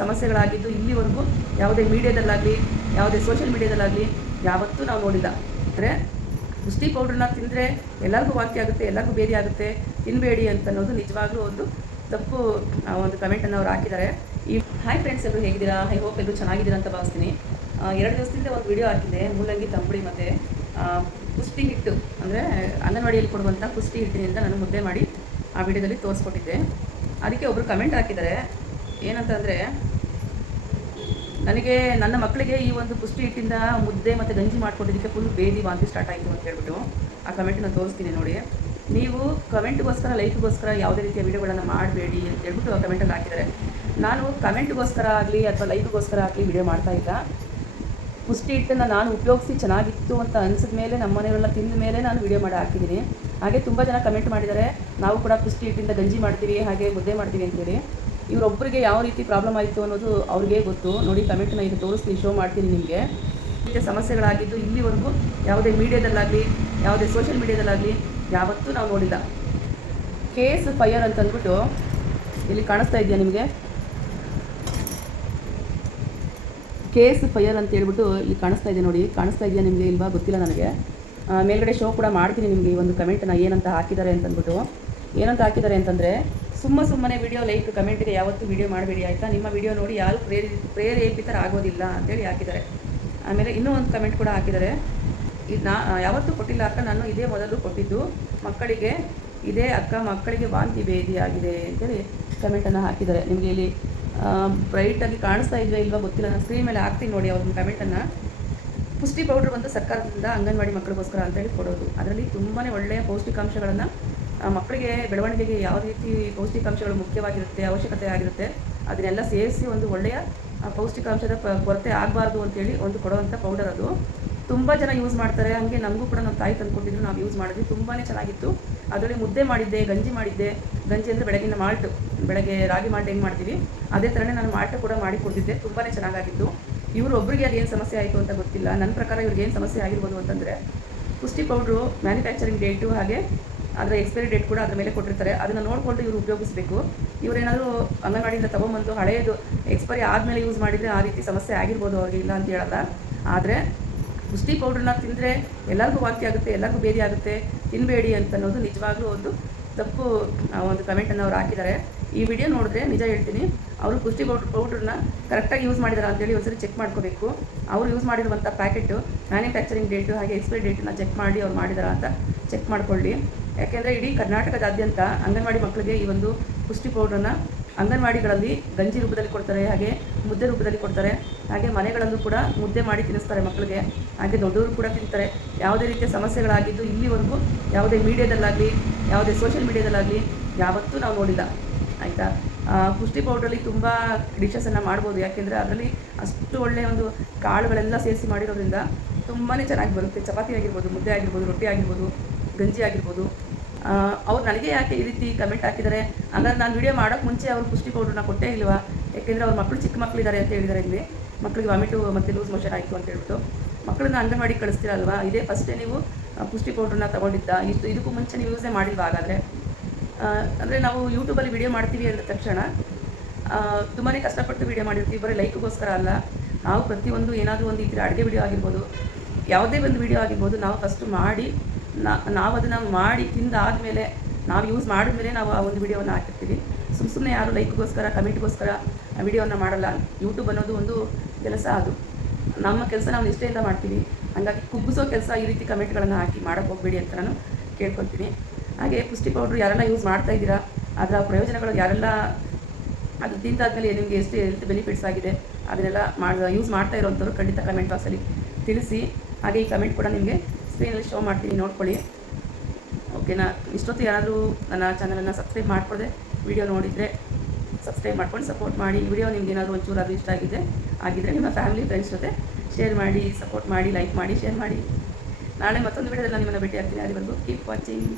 ಸಮಸ್ಯೆಗಳಾಗಿದ್ದು ಇಲ್ಲಿವರೆಗೂ ಯಾವುದೇ ಮೀಡಿಯಾದಲ್ಲಾಗಲಿ, ಯಾವುದೇ ಸೋಷಿಯಲ್ ಮೀಡಿಯಾದಲ್ಲಾಗಲಿ ಯಾವತ್ತೂ ನಾವು ನೋಡಿಲ್ಲ. ಅಂದರೆ ಪುಷ್ಟಿ ಪೌಡ್ರನ್ನ ತಿಂದರೆ ಎಲ್ಲರಿಗೂ ವಾಂತಿ ಆಗುತ್ತೆ, ಎಲ್ಲರಿಗೂ ಬೇರೆ ಆಗುತ್ತೆ ತಿನ್ನಬೇಡಿ ಅಂತ ಅನ್ನೋದು ನಿಜವಾಗ್ಲೂ ಒಂದು ತಪ್ಪು ಒಂದು ಕಮೆಂಟನ್ನು ಅವ್ರು ಹಾಕಿದ್ದಾರೆ. ಈ ಹಾಯ್ ಫ್ರೆಂಡ್ಸ್ ಎಲ್ಲರೂ ಹೇಗಿದ್ದೀರಾ? ಹೈ ಹೋಪ್ ಎಲ್ಲರೂ ಚೆನ್ನಾಗಿದ್ದೀರಾ ಅಂತ ಭಾವಿಸ್ತೀನಿ. ಎರಡು ದಿವಸದಿಂದ ಒಂದು ವಿಡಿಯೋ ಹಾಕಿದೆ ಮೂಲಂಗಿ ತಂಬುಳಿ ಮತ್ತು ಪುಷ್ಟಿ ಹಿಟ್ಟು. ಅಂದರೆ ಅಂಗನವಾಡಿಯಲ್ಲಿ ಕೊಡುವಂಥ ಪುಷ್ಟಿ ಹಿಟ್ಟಿನಿಂದ ನಾನು ಮುದ್ದೆ ಮಾಡಿ ಆ ವಿಡಿಯೋದಲ್ಲಿ ತೋರಿಸ್ಕೊಟ್ಟಿದ್ದೆ. ಅದಕ್ಕೆ ಒಬ್ಬರು ಕಮೆಂಟ್ ಹಾಕಿದ್ದಾರೆ. ಏನಂತಂದರೆ, ನನಗೆ ನನ್ನ ಮಕ್ಕಳಿಗೆ ಈ ಒಂದು ಪುಷ್ಟಿ ಹಿಟ್ಟಿಂದ ಮುದ್ದೆ ಮತ್ತು ಗಂಜಿ ಮಾಡ್ಕೊಂಡಿದ್ದಕ್ಕೆ ಫುಲ್ ಬೇದಿ ವಾಂತಿ ಸ್ಟಾರ್ಟ್ ಆಯಿತು ಅಂತ ಹೇಳ್ಬಿಟ್ಟು ಆ ಕಮೆಂಟನ್ನು ತೋರಿಸ್ತೀನಿ ನೋಡಿ. ನೀವು ಕಮೆಂಟ್ಗೋಸ್ಕರ ಲೈಕ್ಗೋಸ್ಕರ ಯಾವುದೇ ರೀತಿಯ ವಿಡಿಯೋಗಳನ್ನು ಮಾಡಬೇಡಿ ಅಂತ ಹೇಳ್ಬಿಟ್ಟು ಆ ಕಮೆಂಟಲ್ಲಿ ಹಾಕಿದ್ದಾರೆ. ನಾನು ಕಮೆಂಟ್ಗೋಸ್ಕರ ಆಗಲಿ ಅಥವಾ ಲೈಕ್ಗೋಸ್ಕರ ಆಗಲಿ ವಿಡಿಯೋ ಮಾಡ್ತಾ ಇಲ್ಲ. ಪುಷ್ಟಿ ಹಿಟ್ಟನ್ನು ನಾನು ಉಪಯೋಗಿಸಿ ಚೆನ್ನಾಗಿತ್ತು ಅಂತ ಅನಿಸಿದ ಮೇಲೆ ನಮ್ಮ ಮನೆಯವರೆಲ್ಲ ತಿಂದ ಮೇಲೆ ನಾನು ವಿಡಿಯೋ ಮಾಡಿ ಹಾಕಿದ್ದೀನಿ. ಹಾಗೆ ತುಂಬ ಜನ ಕಮೆಂಟ್ ಮಾಡಿದ್ದಾರೆ, ನಾವು ಕೂಡ ಪುಷ್ಟಿ ಹಿಟ್ಟಿಂದ ಗಂಜಿ ಮಾಡ್ತೀವಿ, ಹಾಗೆ ಮುದ್ದೆ ಮಾಡ್ತೀವಿ ಅಂತೇಳಿ ಇವರೊಬ್ಬರಿಗೆ ಯಾವ ರೀತಿ ಪ್ರಾಬ್ಲಮ್ ಆಯಿತು ಅನ್ನೋದು ಅವ್ರಿಗೆ ಗೊತ್ತು. ನೋಡಿ ಕಮೆಂಟ್ನ ಇದು ತೋರಿಸ್ತೀನಿ ಶೋ ಮಾಡ್ತೀನಿ ನಿಮಗೆ. ಮತ್ತೆ ಸಮಸ್ಯೆಗಳಾಗಿದ್ದು ಇಲ್ಲಿವರೆಗೂ ಯಾವುದೇ ಮೀಡಿಯಾದಲ್ಲಾಗಲಿ, ಯಾವುದೇ ಸೋಷಿಯಲ್ ಮೀಡಿಯಾದಲ್ಲಾಗಲಿ ಯಾವತ್ತೂ ನಾವು ನೋಡಿಲ್ಲ. ಕೇಸ್ ಫೈಯರ್ ಅಂತ ಅಂದ್ಬಿಟ್ಟು ಇಲ್ಲಿ ಕಾಣಿಸ್ತಾ ಇದೆಯಾ ನಿಮಗೆ? ಕೇಸ್ ಫೈಯರ್ ಅಂತ ಹೇಳ್ಬಿಟ್ಟು ಇಲ್ಲಿ ಕಾಣಿಸ್ತಾ ಇದೆ ನೋಡಿ. ಕಾಣಿಸ್ತಾ ಇದೆಯಾ ನಿಮಗೆ ಇಲ್ವಾ? ಗೊತ್ತಿಲ್ಲ ನನಗೆ. ಮೇಲ್ಗಡೆ ಶೋ ಕೂಡ ಮಾಡ್ತೀನಿ ನಿಮಗೆ ಈ ಒಂದು ಕಮೆಂಟನ್ನು ಏನಂತ ಹಾಕಿದ್ದಾರೆ ಅಂತಂದ್ಬಿಟ್ಟು. ಏನಂತ ಹಾಕಿದ್ದಾರೆ ಅಂತಂದರೆ ಸುಮ್ಮ ಸುಮ್ಮನೆ ವಿಡಿಯೋ ಲೈಕ್ ಕಮೆಂಟ್ಗೆ ಯಾವತ್ತೂ ವಿಡಿಯೋ ಮಾಡಬೇಡಿ, ಆಯಿತಾ? ನಿಮ್ಮ ವಿಡಿಯೋ ನೋಡಿ ಯಾರು ಪ್ರೇರಿ ಪ್ರೇರೇಪಿತರಾಗೋದಿಲ್ಲ ಅಂತೇಳಿ ಹಾಕಿದ್ದಾರೆ. ಆಮೇಲೆ ಇನ್ನೂ ಒಂದು ಕಮೆಂಟ್ ಕೂಡ ಹಾಕಿದ್ದಾರೆ. ಇದು ನಾ, ಯಾವತ್ತೂ ಕೊಟ್ಟಿಲ್ಲ ಅಕ್ಕ, ನಾನು ಇದೇ ಮೊದಲು ಕೊಟ್ಟಿದ್ದು. ಮಕ್ಕಳಿಗೆ, ಇದೇ ಅಕ್ಕ ಮಕ್ಕಳಿಗೆ ವಾಂತಿ ಭೇದಿ ಆಗಿದೆ ಅಂತೇಳಿ ಕಮೆಂಟನ್ನು ಹಾಕಿದ್ದಾರೆ. ನಿಮಗೆ ಇಲ್ಲಿ ಬ್ರೈಟಾಗಿ ಕಾಣಿಸ್ತಾ ಇದೆಯಾ ಇಲ್ವಾ ಗೊತ್ತಿಲ್ಲ. ನಾನು ಸ್ಕ್ರೀನ್ ಮೇಲೆ ಹಾಕ್ತೀನಿ ನೋಡಿ ಅವ್ರ ಕಮೆಂಟನ್ನು ಪುಷ್ಟಿ ಪೌಡ್ರ್ ಬಂದು ಸರ್ಕಾರದಿಂದ ಅಂಗನವಾಡಿ ಮಕ್ಕಳಿಗೋಸ್ಕರ ಅಂತೇಳಿ ಕೊಡೋದು. ಅದರಲ್ಲಿ ತುಂಬಾ ಒಳ್ಳೆಯ ಪೌಷ್ಟಿಕಾಂಶಗಳನ್ನು ಮಕ್ಕಳಿಗೆ ಬೆಳವಣಿಗೆಗೆ ಯಾವ ರೀತಿ ಪೌಷ್ಟಿಕಾಂಶಗಳು ಮುಖ್ಯವಾಗಿರುತ್ತೆ, ಅವಶ್ಯಕತೆ ಆಗಿರುತ್ತೆ, ಅದನ್ನೆಲ್ಲ ಸೇರಿಸಿ ಒಂದು ಒಳ್ಳೆಯ ಪೌಷ್ಟಿಕಾಂಶದ ಕೊರತೆ ಆಗಬಾರ್ದು ಅಂತೇಳಿ ಒಂದು ಕೊಡುವಂಥ ಪೌಡರ್ ಅದು. ತುಂಬ ಜನ ಯೂಸ್ ಮಾಡ್ತಾರೆ, ಹಾಗೆ ನಮಗೂ ಕೂಡ ನಮ್ಮ ತಾಯಿ ತಂದುಕೊಟ್ಟಿದ್ರು, ನಾವು ಯೂಸ್ ಮಾಡಿದ್ವಿ ತುಂಬಾ ಚೆನ್ನಾಗಿತ್ತು. ಅದರಲ್ಲಿ ಮುದ್ದೆ ಮಾಡಿದ್ದೆ, ಗಂಜಿ ಮಾಡಿದ್ದೆ. ಗಂಜಿ ಅಂದರೆ ಬೆಳಗಿನ ಮಾಲ್ಟ್, ಬೆಳಗ್ಗೆ ರಾಗಿ ಮಾಲ್ಟ್ ಹೆಂಗೆ ಮಾಡ್ತೀವಿ, ಅದೇ ಥರನೇ ನಾನು ಮಾಲ್ಟ್ ಕೂಡ ಮಾಡಿ ಕೊಡ್ತಿದ್ದೆ ತುಂಬಾ ಚೆನ್ನಾಗಾಗಿತ್ತು. ಇವರು ಒಬ್ಬರಿಗೆ ಅದು ಸಮಸ್ಯೆ ಆಯಿತು ಅಂತ ಗೊತ್ತಿಲ್ಲ. ನನ್ನ ಪ್ರಕಾರ ಇವ್ರಿಗೆ ಏನು ಸಮಸ್ಯೆ ಆಗಿರ್ಬೋದು ಅಂತಂದರೆ, ಪುಷ್ಟಿ ಪೌಡ್ರು ಮ್ಯಾನುಫ್ಯಾಕ್ಚರಿಂಗ್ ಡೇಟು ಹಾಗೆ ಅದರ ಎಕ್ಸ್ಪೈರಿ ಡೇಟ್ ಕೂಡ ಅದ್ರ ಮೇಲೆ ಕೊಟ್ಟಿರ್ತಾರೆ. ಅದನ್ನು ನೋಡಿಕೊಂಡು ಇವರು ಉಪಯೋಗಿಸಬೇಕು. ಇವರೇನಾದರೂ ಅಂಗನವಾಡಿಯಿಂದ ತೊಗೊಂಬಂದು ಹಳೆಯದು ಎಕ್ಸ್ಪೈರಿ ಆದಮೇಲೆ ಯೂಸ್ ಮಾಡಿದರೆ ಆ ರೀತಿ ಸಮಸ್ಯೆ ಆಗಿರ್ಬೋದು ಅವ್ರಿಗೆ ಇಲ್ಲ ಅಂತ ಹೇಳಲ್ಲ. ಆದರೆ ಪುಷ್ಟಿ ಪೌಡ್ರನ್ನ ತಿಂದರೆ ಎಲ್ಲರಿಗೂ ವಾಂತಿ ಆಗುತ್ತೆ, ಎಲ್ಲರಿಗೂ ಬೇರೆ ಆಗುತ್ತೆ ತಿನ್ನಬೇಡಿ ಅಂತ ಅನ್ನೋದು ನಿಜವಾಗ್ಲೂ ಒಂದು ತಪ್ಪು ಒಂದು ಕಮೆಂಟನ್ನು ಅವ್ರು ಹಾಕಿದ್ದಾರೆ. ಈ ವಿಡಿಯೋ ನೋಡಿದ್ರೆ ನಿಜ ಹೇಳ್ತೀನಿ, ಅವರು ಪುಷ್ಟಿ ಪೌಡ್ರ್ ಪೌಡ್ರನ್ನ ಕರೆಕ್ಟಾಗಿ ಯೂಸ್ ಮಾಡಿದಾರ ಅಂತೇಳಿ ಒಂದ್ಸರಿ ಚೆಕ್ ಮಾಡ್ಕೋಬೇಕು. ಅವ್ರು ಯೂಸ್ ಮಾಡಿರುವಂಥ ಪ್ಯಾಕೆಟು ಮ್ಯಾನುಫ್ಯಾಕ್ಚರಿಂಗ್ ಡೇಟು ಹಾಗೆ ಎಕ್ಸ್ಪೈರಿ ಡೇಟನ್ನ ಚೆಕ್ ಮಾಡಿ ಅವ್ರು ಮಾಡಿದಾರ ಅಂತ ಚೆಕ್ ಮಾಡ್ಕೊಳ್ಳಿ. ಯಾಕೆಂದರೆ ಇಡೀ ಕರ್ನಾಟಕದಾದ್ಯಂತ ಅಂಗನವಾಡಿ ಮಕ್ಕಳಿಗೆ ಈ ಒಂದು ಪುಷ್ಟಿ ಪೌಡ್ರನ್ನ ಅಂಗನವಾಡಿಗಳಲ್ಲಿ ಗಂಜಿ ರೂಪದಲ್ಲಿ ಕೊಡ್ತಾರೆ, ಹಾಗೆ ಮುದ್ದೆ ರೂಪದಲ್ಲಿ ಕೊಡ್ತಾರೆ, ಹಾಗೆ ಮನೆಗಳಲ್ಲೂ ಕೂಡ ಮುದ್ದೆ ಮಾಡಿ ತಿನ್ನಿಸ್ತಾರೆ ಮಕ್ಕಳಿಗೆ, ಹಾಗೆ ದೊಡ್ಡವರು ಕೂಡ ತಿಂತಾರೆ. ಯಾವುದೇ ರೀತಿಯ ಸಮಸ್ಯೆಗಳಾಗಿದ್ದು ಇಲ್ಲಿವರೆಗೂ ಯಾವುದೇ ಮೀಡಿಯಾದಲ್ಲಾಗಲಿ, ಯಾವುದೇ ಸೋಷಿಯಲ್ ಮೀಡಿಯಾದಲ್ಲಾಗಲಿ ಯಾವತ್ತೂ ನಾವು ನೋಡಿಲ್ಲ. ಆಯಿತಾ? ಪುಷ್ಟಿ ಪೌಡ್ರಲ್ಲಿ ತುಂಬ ಡಿಶಸನ್ನು ಮಾಡ್ಬೋದು. ಯಾಕೆಂದರೆ ಅದರಲ್ಲಿ ಅಷ್ಟು ಒಳ್ಳೆಯ ಒಂದು ಕಾಳುಗಳೆಲ್ಲ ಸೇರಿಸಿ ಮಾಡಿರೋದ್ರಿಂದ ತುಂಬಾ ಚೆನ್ನಾಗಿ ಬರುತ್ತೆ. ಚಪಾತಿ ಆಗಿರ್ಬೋದು, ಮುದ್ದೆ ಆಗಿರ್ಬೋದು, ರೊಟ್ಟಿ ಆಗಿರ್ಬೋದು, ಗಂಜಿ ಆಗಿರ್ಬೋದು. ಅವ್ರು ನನಗೆ ಯಾಕೆ ಈ ರೀತಿ ಕಮೆಂಟ್ ಹಾಕಿದ್ದಾರೆ? ಹಂಗಾದ್ರೆ ನಾನು ವಿಡಿಯೋ ಮಾಡೋಕ್ಕೆ ಮುಂಚೆ ಅವ್ರು ಪುಷ್ಟಿ ಪೌಡ್ರನ್ನ ಕೊಟ್ಟೇ ಇಲ್ವಾ? ಯಾಕೆಂದರೆ ಅವ್ರ ಮಕ್ಕಳು ಚಿಕ್ಕ ಮಕ್ಕಳಿದ್ದಾರೆ ಅಂತ ಹೇಳಿದ್ದಾರೆ ಇಲ್ಲಿ. ಮಕ್ಕಳಿಗೆ ವಾಮಿಟು ಮತ್ತು ಲೂಸ್ ಮೋಷನ್ ಆಯಿತು ಅಂತ ಹೇಳ್ಬಿಟ್ಟು. ಮಕ್ಕಳನ್ನ ಅಂಗನವಾಡಿ ಕಳಿಸ್ತೀರಲ್ವಾ? ಇದೇ ಫಸ್ಟೇ ನೀವು ಪುಷ್ಟಿ ಪೌಡ್ರನ್ನ ತಗೊಂಡಿದ್ದ. ಇಷ್ಟು, ಇದಕ್ಕೂ ಮುಂಚೆ ನೀವು ಯೂಸೇ ಮಾಡಿಲ್ವಾ ಹಾಗಾದರೆ? ಅಂದರೆ ನಾವು ಯೂಟ್ಯೂಬಲ್ಲಿ ವಿಡಿಯೋ ಮಾಡ್ತೀವಿ ಅಂದ ತಕ್ಷಣ ತುಂಬಾ ಕಷ್ಟಪಟ್ಟು ವಿಡಿಯೋ ಮಾಡಿರ್ತೀವಿ. ಬರೀ ಲೈಕ್ಗೋಸ್ಕರ ಅಲ್ಲ. ನಾವು ಪ್ರತಿಯೊಂದು ಏನಾದರೂ ಒಂದು ಈ ಥರ ಅಡುಗೆ ವಿಡಿಯೋ ಆಗಿರ್ಬೋದು, ಯಾವುದೇ ಒಂದು ವಿಡಿಯೋ ಆಗಿರ್ಬೋದು, ನಾವು ಫಸ್ಟು ಮಾಡಿ ನಾವು ಅದನ್ನು ಮಾಡಿ ತಿಂದಾದಮೇಲೆ, ನಾವು ಯೂಸ್ ಮಾಡಿದ್ಮೇಲೆ ನಾವು ಆ ಒಂದು ವಿಡಿಯೋವನ್ನು ಹಾಕಿರ್ತೀವಿ. ಸುಮ್ಮ ಸುಮ್ಮನೆ ಯಾರು ಲೈಕ್ಗೋಸ್ಕರ, ಕಮೆಂಟ್ಗೋಸ್ಕರ ವಿಡಿಯೋನ ಮಾಡಲ್ಲ. ಯೂಟ್ಯೂಬ್ ಅನ್ನೋದು ಒಂದು ಕೆಲಸ ಅದು. ನಮ್ಮ ಕೆಲಸ ನಾವು ನಿಷ್ಠೆಯಿಂದ ಮಾಡ್ತೀವಿ. ಹಾಗಾಗಿ ಕುಗ್ಗಿಸೋ ಕೆಲಸ ಈ ರೀತಿ ಕಮೆಂಟ್ಗಳನ್ನು ಹಾಕಿ ಮಾಡೋಕ್ಕೆ ಹೋಗಬೇಡಿ ಅಂತ ನಾನು ಕೇಳ್ಕೊತೀನಿ ಹಾಗೆ ಪುಷ್ಟಿ ಪೌಡ್ರು ಯಾರೆಲ್ಲ ಯೂಸ್ ಮಾಡ್ತಾ ಇದ್ದೀರಾ, ಅದರ ಪ್ರಯೋಜನಗಳು ಯಾರೆಲ್ಲ ಅದು ತಿಂತಾದ್ಮೇಲೆ ನಿಮಗೆ ಎಷ್ಟು ಹೆಲ್ತ್ ಬೆನಿಫಿಟ್ಸ್ ಆಗಿದೆ, ಅದನ್ನೆಲ್ಲ ಮಾಡ ಯೂಸ್ ಮಾಡ್ತಾ ಇರೋವಂಥವ್ರು ಖಂಡಿತ ಕಮೆಂಟ್ ಬಾಕ್ಸಲ್ಲಿ ತಿಳಿಸಿ. ಹಾಗೆ ಈ ಕಮೆಂಟ್ ಕೂಡ ನಿಮಗೆ ಸ್ಕ್ರೀನಲ್ಲಿ ಶೋ ಮಾಡ್ತೀನಿ, ನೋಡ್ಕೊಳ್ಳಿ. ಓಕೆನಾ? ಇಷ್ಟೊತ್ತು ಯಾರಾದರೂ ನನ್ನ ಚಾನಲನ್ನು ಸಬ್ಸ್ಕ್ರೈಬ್ ಮಾಡ್ಕೊಳ್ಳದೆ ವಿಡಿಯೋ ನೋಡಿದರೆ ಸಬ್ಸ್ಕ್ರೈಬ್ ಮಾಡ್ಕೊಂಡು ಸಪೋರ್ಟ್ ಮಾಡಿ. ವಿಡಿಯೋ ನಿಮ್ಗೆ ಏನಾದರೂ ಅದು ಇಷ್ಟ ಆಗಿದೆ ಆಗಿದ್ದರೆ ನಿಮ್ಮ ಫ್ಯಾಮಿಲಿ, ಫ್ರೆಂಡ್ಸ್ ಜೊತೆ ಶೇರ್ ಮಾಡಿ, ಸಪೋರ್ಟ್ ಮಾಡಿ, ಲೈಕ್ ಮಾಡಿ, ಶೇರ್ ಮಾಡಿ. ನಾಳೆ ಮತ್ತೊಂದು ವಿಡಿಯೋದಲ್ಲಿ ನಾನು ನಿಮ್ಮನ್ನು ಭೇಟಿ ಆಗ್ತೀನಿ ಅಲ್ಲಿವರೆಗೂ ಕೀಪ್ ವಾಚಿಂಗ್